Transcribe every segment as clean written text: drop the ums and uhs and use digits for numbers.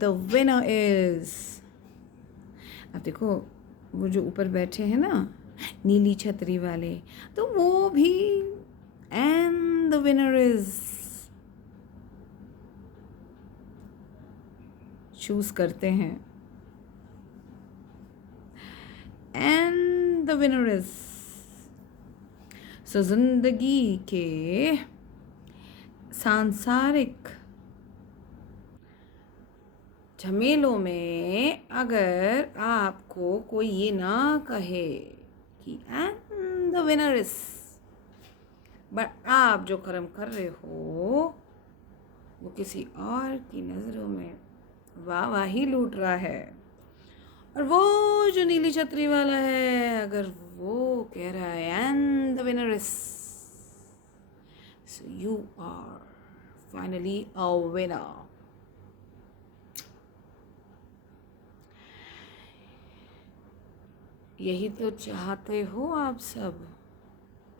The winner is, अब देखो वो जो ऊपर बैठे हैं ना नीली छतरी वाले, तो वो भी and the winner is choose करते हैं, एंड द विनर इज। सो जिंदगी के सांसारिक झमेलों में अगर आपको कोई ये ना कहे कि and the winner is, but आप जो कर्म कर रहे हो वो किसी और की नज़रों में वाही लूट रहा है, और वो जो नीली छतरी वाला है अगर वो कह रहा है and the winner is, so you are finally a winner. यही तो चाहते हो आप सब,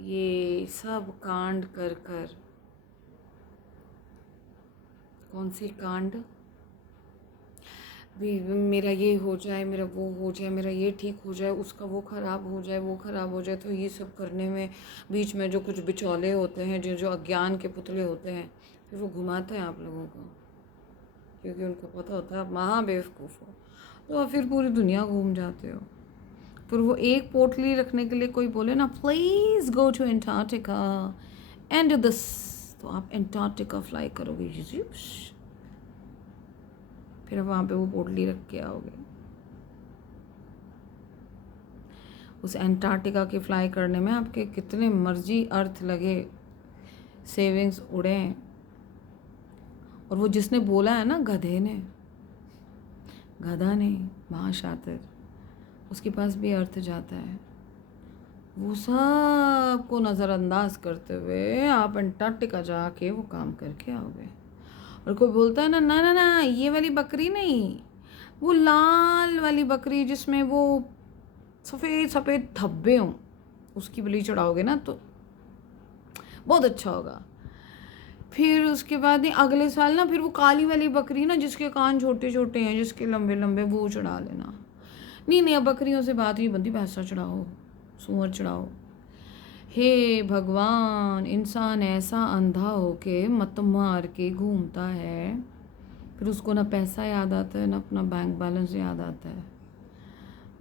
ये सब कांड कर कर। कौन से कांड? भी मेरा ये हो जाए, मेरा वो हो जाए, मेरा ये ठीक हो जाए, उसका वो ख़राब हो जाए, वो ख़राब हो जाए। तो ये सब करने में बीच में जो कुछ बिचौले होते हैं, जो अज्ञान के पुतले होते हैं, फिर वो घुमाते हैं आप लोगों को, क्योंकि उनको पता होता है आप महाबेवकूफ़ हो, तो आप फिर पूरी दुनिया घूम जाते हो। फिर वो एक पोटली रखने के लिए कोई बोले ना please go to Antarctica and this, तो आप एंटार्क्टिका फ्लाई करोगे, फिर वहाँ पे वो पोटली रख के आओगे। उस एंटार्क्टिका की फ्लाई करने में आपके कितने मर्जी अर्थ लगे, सेविंग्स उड़े, और वो जिसने बोला है ना गधे ने, गधा नहीं महाशातिर, उसके पास भी अर्थ जाता है। वो सब को नज़रअंदाज करते हुए आप अंटार्कटिका जाके वो काम करके आओगे। और कोई बोलता है ना ना ना ना ये वाली बकरी नहीं, वो लाल वाली बकरी जिसमें वो सफ़ेद सफ़ेद धब्बे हों, उसकी बलि चढ़ाओगे ना तो बहुत अच्छा होगा। फिर उसके बाद ही अगले साल ना फिर वो काली वाली बकरी ना जिसके कान छोटे छोटे हैं, जिसके लंबे लंबे, वो चढ़ा लेना। नहीं नहीं, अब बकरियों से बात ही बनती, भैंसा चढ़ाओ, सूअर चढ़ाओ। हे भगवान, इंसान ऐसा अंधा होके मत मार के घूमता है, फिर उसको ना पैसा याद आता है ना अपना बैंक बैलेंस याद आता है।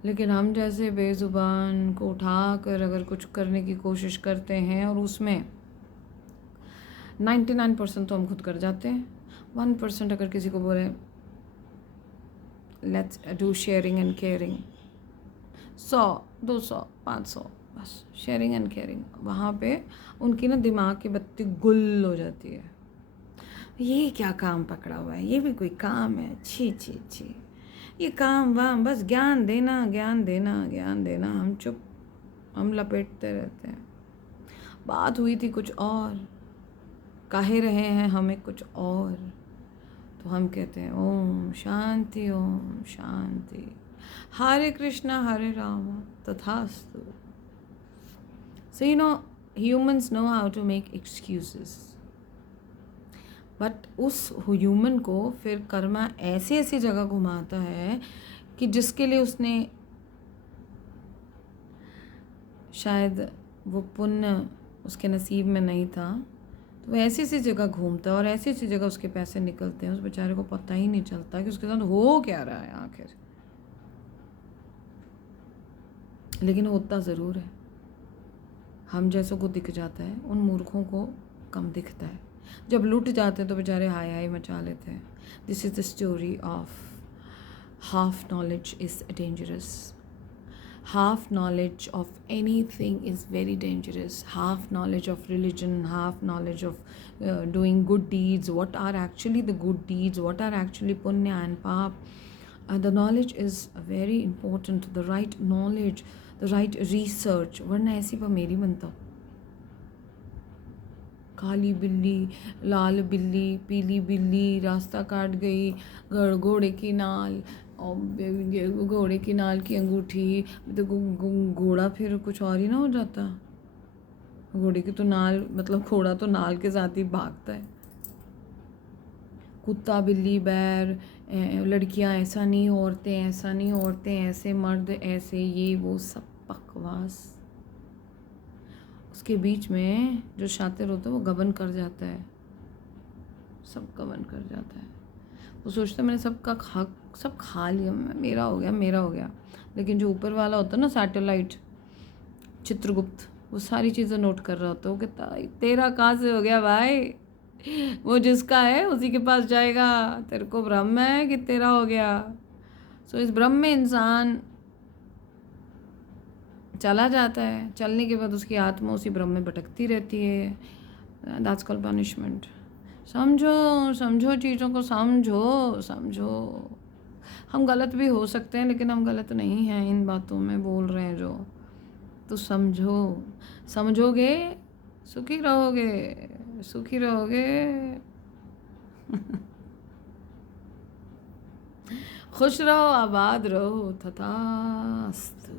लेकिन हम जैसे बेजुबान को उठाकर अगर कुछ करने की कोशिश करते हैं और उसमें 99% तो हम खुद कर जाते हैं, 1% अगर किसी को बोले let's do sharing and caring, 100, 200, 500, बस शेयरिंग एंड केयरिंग, वहाँ पे उनकी ना दिमाग की बत्ती गुल हो जाती है। ये क्या काम पकड़ा हुआ है, ये भी कोई काम है, छी छी छी, ये काम वाम, बस ज्ञान देना ज्ञान देना ज्ञान देना। हम चुप, हम लपेटते रहते हैं। बात हुई थी कुछ और, कहे रहे हैं हमें कुछ और, तो हम कहते हैं ओम शांति ओम शांति, हरे कृष्णा हरे राम तथास्तु। So you know, humans know how to make excuses, but उस ह्यूमन को फिर कर्मा ऐसी ऐसी जगह घुमाता है कि जिसके लिए उसने शायद वो पुण्य उसके नसीब में नहीं था, तो वो ऐसी ऐसी जगह घूमता है और ऐसी ऐसी जगह उसके पैसे निकलते हैं, उस बेचारे को पता ही नहीं चलता कि उसके साथ हो क्या रहा है आखिर। लेकिन होता ज़रूर है, हम जैसों को दिख जाता है, उन मूर्खों को कम दिखता है। जब लुट जाते हैं तो बेचारे हाय हाय मचा लेते हैं। This is the story of half knowledge is dangerous. Half knowledge of anything is very dangerous. Half knowledge of religion, half knowledge of doing good deeds, what are actually the good deeds, what are actually punya and paap. The knowledge is very important, the right knowledge, the right research. वरना ऐसी मेरी बनता, काली बिल्ली, लाल बिल्ली, पीली बिल्ली रास्ता काट गई, घोड़े की नाल, और घोड़े की नाल की अंगूठी, तो घोड़ा फिर कुछ और ही ना हो जाता। घोड़े की तो नाल, मतलब घोड़ा तो नाल के साथ ही भागता है, कुत्ता बिल्ली बैर, लड़कियां ऐसा नहीं, औरतें ऐसा नहीं, औरतें ऐसे, मर्द ऐसे, ये वो सब बकवास। उसके बीच में जो शातिर होता है वो गबन कर जाता है, सब गबन कर जाता है। वो सोचता है मैंने सबका सब खा लिया, मेरा हो गया, मेरा हो गया। लेकिन जो ऊपर वाला होता है ना, सैटेलाइट चित्रगुप्त, वो सारी चीज़ें नोट कर रहा होता है। वो कहता है तेरा कहाँ से हो गया भाई, वो जिसका है उसी के पास जाएगा, तेरे को भ्रम है कि तेरा हो गया। सो इस भ्रम में इंसान चला जाता है, चलने के बाद उसकी आत्मा उसी भ्रम में भटकती रहती है। That's called punishment. समझो समझो, चीज़ों को समझो समझो। हम गलत भी हो सकते हैं, लेकिन हम गलत नहीं हैं इन बातों में बोल रहे हैं जो। तो समझो, समझोगे सुखी रहोगे, सुखी रहोगे। खुश रहो, आबाद रहो, तथास्तु।